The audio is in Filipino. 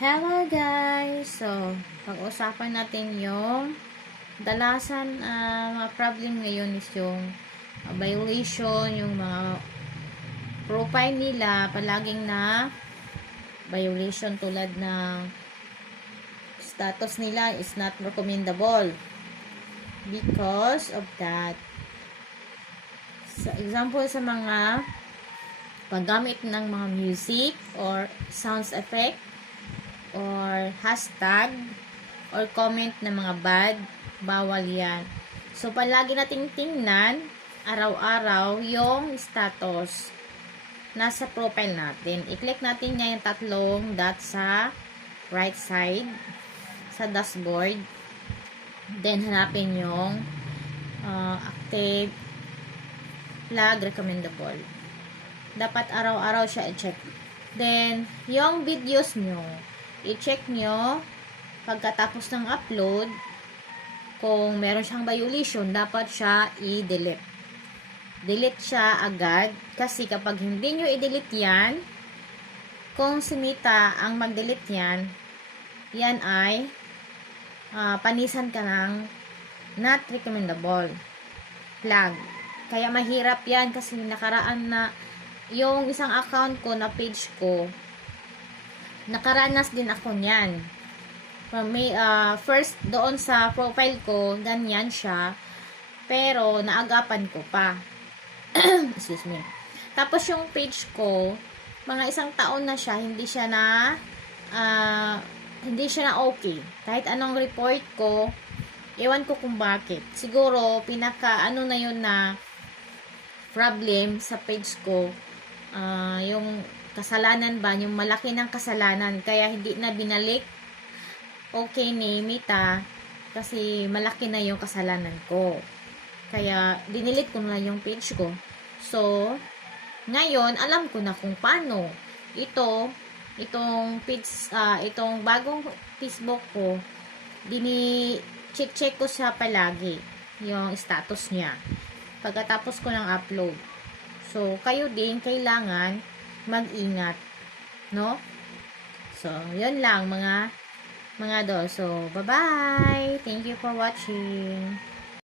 Hello guys! So, pag-usapan natin yung dalasan mga problem ngayon is yung violation, yung mga profile nila palaging na violation tulad ng status nila is not recommendable because of that. So, example sa mga paggamit ng mga music or sounds effect or hashtag or comment na mga bad, bawal yan. So, palagi nating tingnan araw-araw yung status nasa profile natin. I-click natin niya yung tatlong dot sa right side sa dashboard. Then, hanapin yung active, flag, recommendable. Dapat araw-araw siya i-check. Then, yung videos nyo, i-check nyo pagkatapos ng upload kung meron siyang violation, dapat siya i-delete. Delete siya agad kasi kapag hindi nyo i-delete yan, kung sinita ang mag-delete yan, yan ay panisan ka ng not recommendable flag. Kaya mahirap yan kasi nakaraan na yung isang account ko na page ko, nakaranas din ako niyan. First, doon sa profile ko, ganyan siya. Pero, naagapan ko pa. Excuse me. Tapos, yung page ko, mga isang taon na siya, hindi siya na okay. Kahit anong report ko, ewan ko kung bakit. Siguro, pinaka, na yun na problem sa page ko, yung kasalanan ba, yung malaki ng kasalanan, kaya hindi na binalik okay ni Mita kasi malaki na yung kasalanan ko, kaya dinilit ko na yung page ko. So ngayon alam ko na kung paano itong page, itong bagong Facebook ko, check ko siya palagi yung status niya pagkatapos ko ng upload. So kayo din kailangan mag-ingat, no? So, yun lang mga do. So, bye-bye! Thank you for watching.